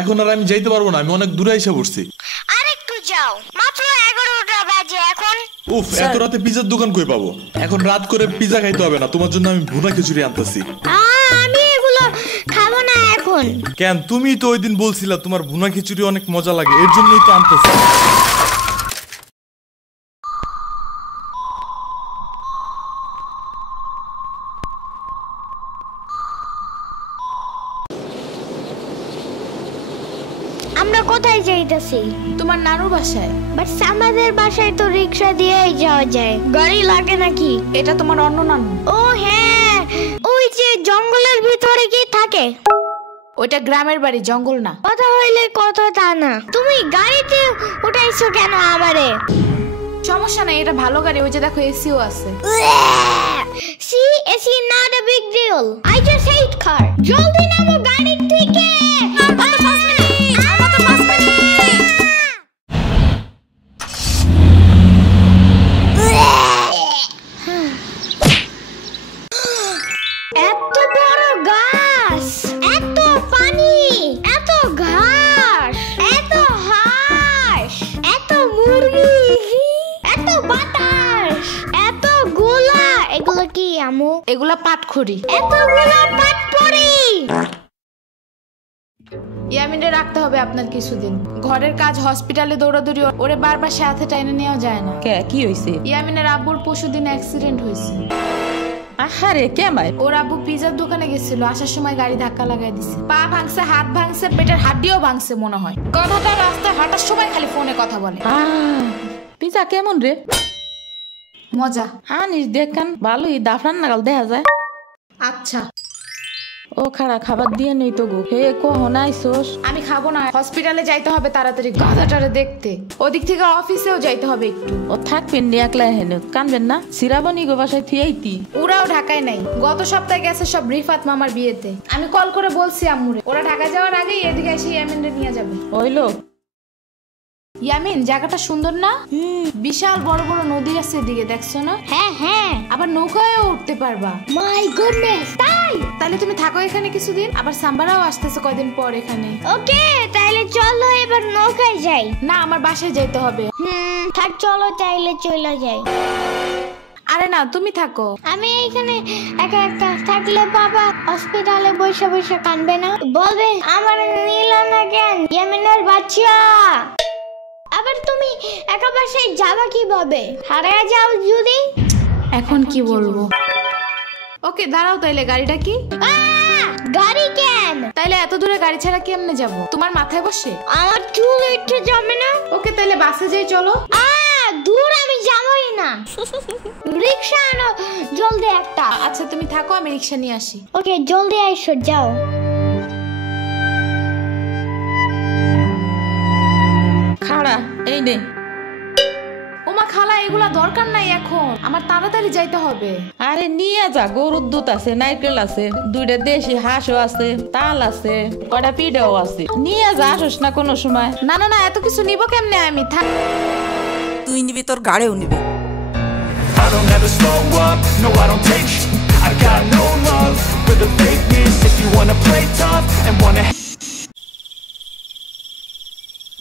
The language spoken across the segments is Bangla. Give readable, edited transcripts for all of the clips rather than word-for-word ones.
এখন আর আমি যাইতে পারবো না, আমি অনেক দূরে এসে পড়ছি। আরেকটু যাও, মাত্র 11টা বাজে এখন। উফ, এত রাতে পিজার দোকান কই পাবো? এখন রাত করে পিজা খাইতে হবে না, তোমার জন্য আমি ভুনা খিচুড়ি আনতেছি। আমি এগুলো খাবো না এখন। কেন? তুমি তো ওই দিন বলছিলা তোমার ভুনা খিচুড়ি অনেক মজা লাগে, এর জন্যই তো আনতেছি। আমরা কোথায় যাইতেছি? তোমার নানুর বাসায়। বাট আমাদের বাসায় তো রিক্সা দিয়েই যাওয়া যায়, গাড়ি লাগে নাকি? এটা তোমার অন্য নানু। ও হ্যাঁ, ওই যে জঙ্গলের ভিতরে কি থাকে? ওইটা গ্রামের বাড়ি, জঙ্গল না। কথা হইলে কথা তা না। তুমি গাড়িতে উঠাইছো কেন আমারে? সমস্যা নাই, এটা ভালো গাড়ি। ওই যে দেখো এসিও আছে। See AC not a big deal, I just hate car. জলদি নামো গাড়ি থেকে। এত বড় গাছ, এত পানি, এত ঘাস, এত হাঁস, এত মুরগি, এত বাতাস, এত গোলা। এগুলো কি আমু? এগুলা পাটখড়ি। এতগুলো পাটপড়ি। ইয়ামিনে রাখতে হবে আপনার কিছুদিন। ঘরের কাজ, হসপিটালে দৌড়াদৌড়ি, ওরে বারবার সাথে টাইনে নেওয়া যায় না। কি হইছে? ইয়ামিনের আব্বুর পরশুদিন অ্যাক্সিডেন্ট হয়েছে। আহারে কেমাই? ওর আব্বু পিজার দোকানে গেছিল, আসার সময় গাড়ি ধাক্কা লাগাই দিছে। পা ভাঙছে, হাত ভাঙছে, পেটের হাড্ডিও ভাঙছে মনে হয়। কথাটা রাস্তায় হাঁটার সময় খালি ফোনে কথা বলে। পিজা কেমন রে? মজা। আনিস দেখান, ভালোই দাফরান নাগাল দেখা যায়। আচ্ছা। ও খাড়া খাবার দিয়ে নেই তো গো। হে কখন আইসোস? আমি খাবো না, হসপিটালে যাইতে হবে তাড়াতাড়ি গাধাটারে দেখতে। ওদিক থেকে অফিসেও যাইতে হবে একটু। ও থাকবেন নি একলা হেন, কানবেন না? সিরাবনি গো বাসায় থিয়াইতি। ওরাও ঢাকায় নাই, গত সপ্তাহে গেছে সব রিফাত মামার বিয়েতে। আমি কল করে বলছি আম্মুরে, ওরা ঢাকায় যাওয়ার আগেই এদিকে এসে ইয়ামিনরে নিয়ে যাবে। ওইলো ইয়ামিন, জায়গাটা সুন্দর না? বিশাল বড় বড় নদী আছে এদিকে, দেখছো না? হ্যাঁ হ্যাঁ, আবার নৌকায়ও উঠতে পারবা। মাই গুডনেস, তাই? তাহলে তুমি থাকো এখানে কিছুদিন, আবার সাম্বারাও আসতেছে কয়দিন পর এখানে। ওকে, তাহলে চলো এবার নৌকায় যাই। না, আমার বাসায় যাইতে হবে। থাক, চলো তাইলে চলে যাই। আরে না, তুমি থাকো। আমি এইখানে একা একা থাকলে বাবা হসপিটালে বসে বসে কানবে না? বলবে আমার নিল না কেন ইয়ামিনের বাচ্চা। আবার তুমি একা বাসায় যাবা কিভাবে? হারিয়ে যাও যদি? এখন কি বলবো? ওকে দাঁড়াও, তাইলে গাড়িটা কি? গাড়ি কেন? তাইলে এত দূরে গাড়ি ছাড়া কেমনে যাব? তোমার মাথায় বসে? আমার চুল উঠে যাবে না? ওকে, তাইলে বাসে যাই, চলো। দূর আমি যাবই না। রিক্সা আনো জলদি একটা। আচ্ছা তুমি থাকো, আমি রিক্সা নিয়ে আসি। ওকে, জলদি আইসো, যাও। খাড়া এই নে। ওমা খালা, এগুলা দরকার নাই এখন, আমার তাড়াতাড়ি যাইতে হবে। আরে নিয়ে যা, গরুর দুধ আছে, নারকেল আছে, 2টা দেশি হাঁসও আছে, তাল আছে, কয়টা পিঠাও আছে। নিয়ে যা, আসস না কোনো সময়। না না না, এত কিছু নিব কেমনে আমি? থাক। তুই নিবি, তোর গাড়েও নিবি। I don't ever slow up, no I don't take I got no love for the fakeness. If you wanna play tough and wanna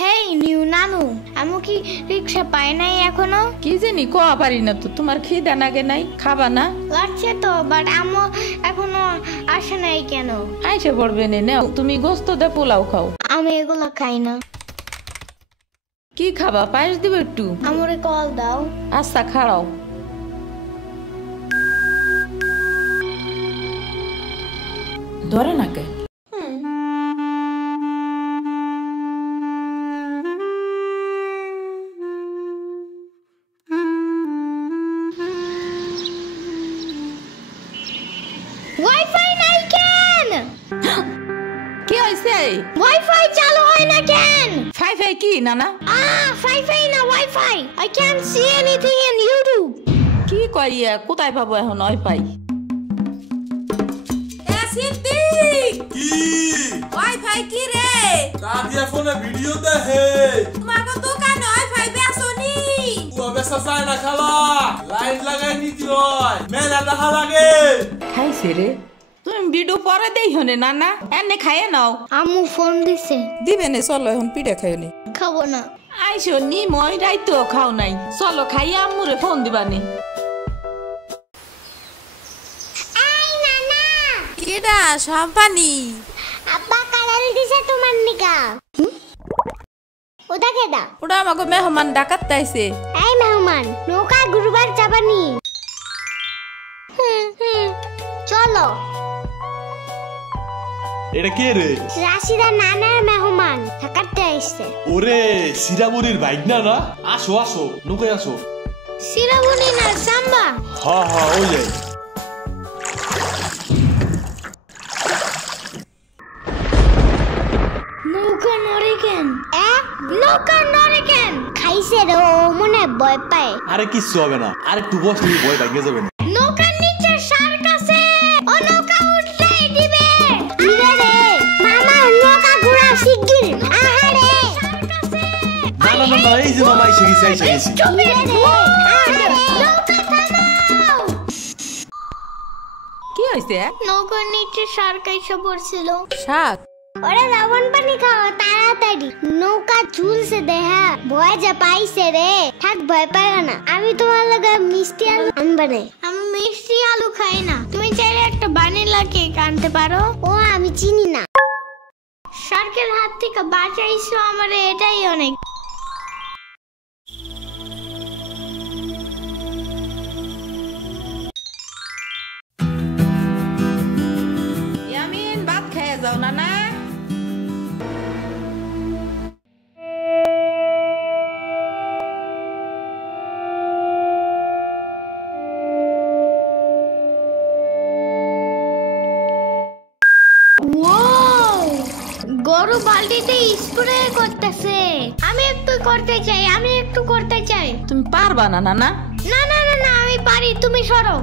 hey new নানু, আমু কি রিক্সা পায় নাই এখনো? কি জানি কোয়া পারি না তো। তোমার খিদা নাগে নাই? খাবা না? লাগছে তো, বাট আমু এখনো আসে নাই কেন? আইসে পড়বে নে, নাও তুমি গোস্ত দে পোলাও খাও। আমি এগুলো খাই না। কি খাবা? পায়েস দিব একটু? আমুরে কল দাও। আচ্ছা খাড়াও। ধরে নাকে। ওয়াইফাই নাই কেন? কি হইছে? ওয়াইফাই চালু হয় না কেন? ফাই কি নানা? ওয়াইফাই না, wifi. I can't see anything in YouTube. কি কইয়া কোথায় পাবো এখন ওয়াইফাই? কি ওয়াইফাই কি রে? দাদিয়া ফোনে ভিডিও দেখে। তোমাকে দোকানে ওয়াইফাই বেসনি? ও বেসা যায় না খালা, লাইন লাগাই নিতে হয়, মেলা দেখা লাগে। খাইছে রে? তুমি ভিডিও পরে দেই হনে নানা এনে খাইয়ে নাও। আম্মু ফোন দিছে। দিবে নে, চলো এখন পিঠা খাই নি। খাবো না। আইসো নি মই রাইতো খাও নাই, চলো খাইয়া আম্মুরে ফোন দিবানি। কেডা সম্পানি? আব্বা কালাল দিছে তোমার নিকা। ওটা কেডা? ওটা আমাকে মেহমান ডাকাত তাইছে। এই মেহমান, নৌকা গুরুবার যাবানি। চলো। এটা কে রে? রাশিদা নানার মেহমান থাকাতে আইছে। ওরে সিরাবুরির বাইক না না? আসো আসো, নৌকায় আসো। সিরাবুনি না সাম্বা। হ্যাঁ হ্যাঁ ওই যাই। নৌকা নড়ে কেন? নৌকা নড়ে কেন? খাইছে রে, ও মনে ভয় পায়। আরে কিচ্ছু হবে না, আর একটু বসলে ভয় ভাঙে যাবে না। নৌকার নিচে শার্ক আছে, ও নৌকা উঠতেই দিবে। ইরে রে মামা, নৌকা ঘোরা শিগগির। আহারে শার্ক আছে। না না না না, এই যে মামা এসে গেছে এসে গেছে। ইরে রে আহারে, নৌকা থামাও। কি হইছে? নৌকার নিচে শার্ক এসে পড়ছিল। শাক? ওরে লবণ পানি খাও তাড়াতাড়ি, নৌকা ঝুলছে দেহা। ভয় যা পাইছে রে, থাক ভয় পাইও না। আমি তোমার লগে মিষ্টি আলু আনবারে। আমি মিষ্টি আলু খাই না। তুমি চাইলে একটা ভ্যানিলা কেক আনতে পারো। ও আমি চিনি না। শার্কের হাত থেকে বাঁচাইছো আমারে, এটাই অনেক। ইয়ামিন ভাত খেয়ে যাও নানা। গরু বালতিতে স্প্রে করতেছে। আমি একটু করতে চাই, আমি একটু করতে চাই। তুমি পারবা না নানা? না না না না, আমি পারি, তুমি সরো।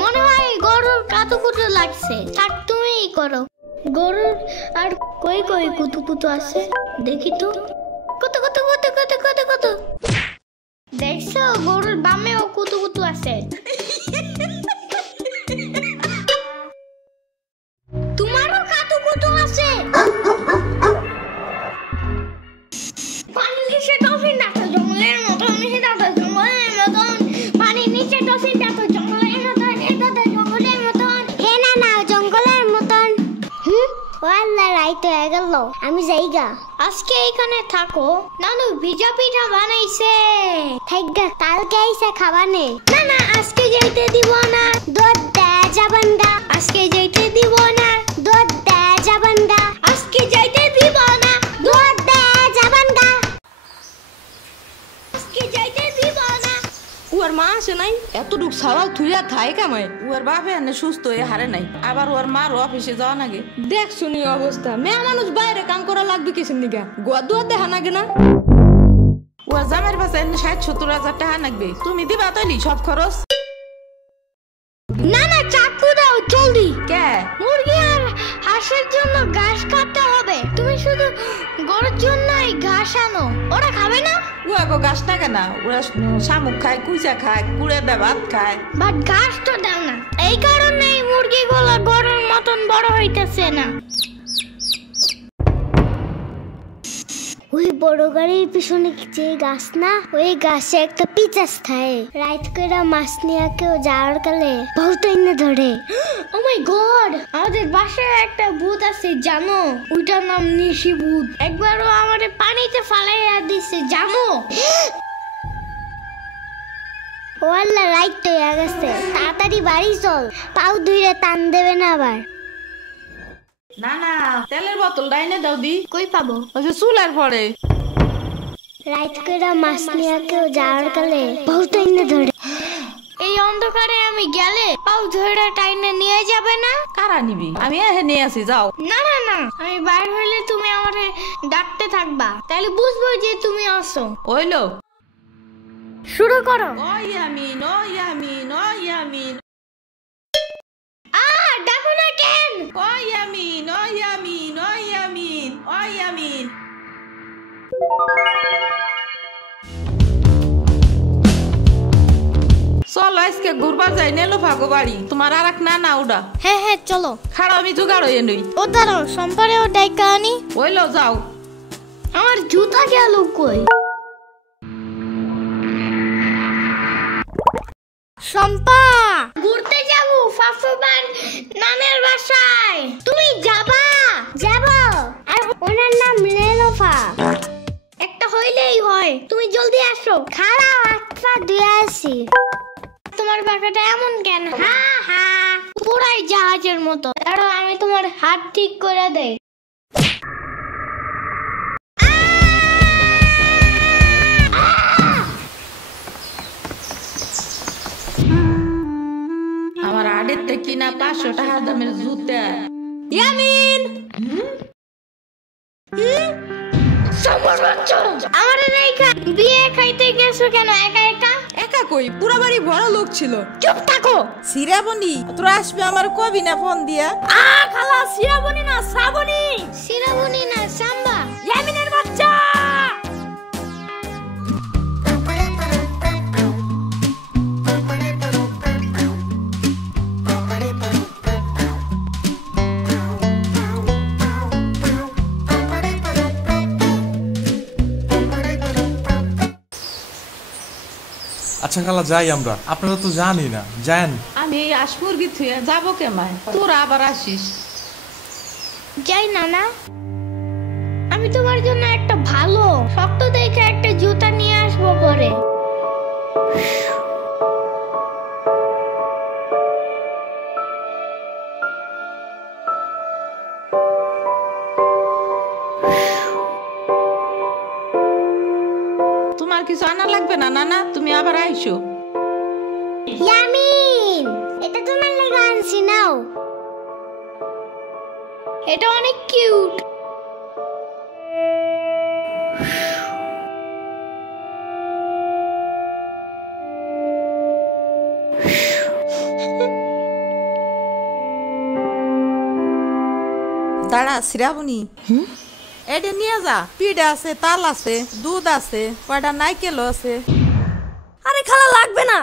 মনে হয় গরুর কাতুকুতু লাগছে। থাক তুমিই করো। গরুর আর কই কই কুতুকুতু আছে দেখি তো। কত কত কত কত কত কত। দেখছো গরুর বামেও কুতুকুতু আছে। তোমারও কাতুকুতু আছে। পানির নিচে ডলফিন দেখো জঙ্গলের মতন, নিচে দেখো জঙ্গলের মতন। পানির নিচে ডলফিন দেখো জঙ্গলের মতন, এটা তো জঙ্গলের মতন। হে না না, জঙ্গলের মতন। ও আল্লাহ, রাইত হয়ে গেল, আমি যাইগা। আজকে এখানে থাকো। নানু ভিজা পিঠা বানাইছে, থাইগা কালকে আইসা খাবানে। না না, আজকে যাইতে দিব না, দুধ দেয়া যাবেন গা। আজকে যাইতে দিব না, দুধ দেয়া যাবেন গা। আজকে যাইতে দিব না, দুধ দেয়া যাবেন গা। আজকে যাইতে দিব না। ওর মা আসে নাই, এতটুক সাওয়াল থুইয়া খায় কামায়। ওর বাপে এনে সুস্থ হয়ে হারে নাই, আবার ওর মার অফিসে যাওয়া নাগে। দেখ শুনি অবস্থা, মেয়ে মানুষ বাইরে কাম করা লাগবে কিসের নিগা? গোয়া দুয়া দেখা নাগে না? ওর জামের পাশে ৬০-৭০ হাজার টাকা লাগবে, তুমি দিবা তৈলি সব খরচ? না না, চাকু দাও জলদি। কে? মুরগি আর হাঁসের জন্য ঘাস কাটতে হবে। তুমি শুধু গরুর জন্যই ঘাস আনো, ওরা খাবে না। ও আগো গাছ টাকা না, ওরা শামুক খায়, কুইচা খায়, কুড়ে দে ভাত খায়। বাট ঘাস তো দাও না, এই কারণেই মুরগিগুলো গরুর মতন বড় হইতেছে না। ওই বড় গাড়ির পিছনে যে গাছ না, ওই গাছে একটা পিচাস থাকে। রাইত করে মাছ নিয়ে কেউ যাওয়ার কালে বহুত এনে ধরে। ও মাই গড, আমাদের বাসায় একটা ভূত আছে জানো? ওইটার নাম নিশি ভূত। একবারও আমাদের পানিতে ফালাইয়া দিছে জানো? ও আল্লাহ, রাইত হয়ে গেছে, তাড়াতাড়ি বাড়ি চল, পাও ধুইরে টান দেবে না আবার। না না, তেলের বোতল ডাইনে দাও দি। কই পাবো? ওই যে চুলার পরে। রাইত করে মাছ নিয়ে কেউ যাওয়ার কালে বহুত এনে ধরে। এই অন্ধকারে আমি গেলে পাও ধরে টাইনে নিয়ে যাবে না? কারা নিবি? আমি এহে নিয়ে আসি, যাও। না না না, আমি বাইরে হইলে তুমি আমারে ডাকতে থাকবা, তাহলে বুঝবো যে তুমি আসো। ওইলো শুরু করো। ও ইয়ামিন, ও ইয়ামিন, ও ইয়ামিন। ডাকো না কেন? ও ইয়ামিন, ও ইয়ামিন, ও ইয়ামিন, ও ইয়ামিন। চলো আজকে ঘুরবা যাই নেলো ভাগো বাড়ি তোমার আর এক না ওটা হ্যাঁ হ্যাঁ চলো। খাড়া আমি জোগাড় হয়ে নই ও দাঁড়াও, সম্পারেও ডাইকা আনি। ওইলো যাও। আমার জুতা গেল কই? শম্পা, ঘুরতে যাব ফাফুবার নানের বাসায়। তুমি যাবা? যাব। আর ওনার নাম লেলোফা। একটা হইলেই হয়, তুমি জলদি আসো। খারাপ আটটা দিয়ে আসি। তোমার পাখাটা এমন কেন? হা হা, পুরাই জাহাজের মতো। দাঁড়াও, আমি তোমার হাত ঠিক করে দেই। আমার আড়ের থেকে কিনা 500 টাকা দামের জুতা। ইয়ামিন আমার রেখা বিয়ে খাইতে গেছো কেন একা একা? একা কই, পুরা বাড়ি বড় লোক ছিল। চুপ থাকো। সিরাবনি তোরা আসবে আমার কবি না ফোন দিয়া? খালা সিরাবনি না শ্রাবণী। সিরাবনি না সাম্বা। ইয়ামিনের বাচ্চা। আচ্ছা খালা যাই আমরা, আপনারা তো জানি না, যান। আমি এই আসমুরগি থুয়ে যাবো কেমায়, তোরা আবার আসিস। যাই নানা, আমি তোমার জন্য একটা ভালো শক্ত দেখে একটা জুতা নিয়ে আসবো পরে। তোমার কিছু আনা লাগবে না নানা, তুমি আবার আইসো। ইয়ামিন, এটা তোমার লাগা আনছি, নাও। এটা অনেক কিউট। দাঁড়া সিরাবনি, এটা নিয়ে যা। পিঠা আছে, তাল আছে, দুধ আছে, কয়টা নাইকেল আছে। আরে খালা লাগবে না,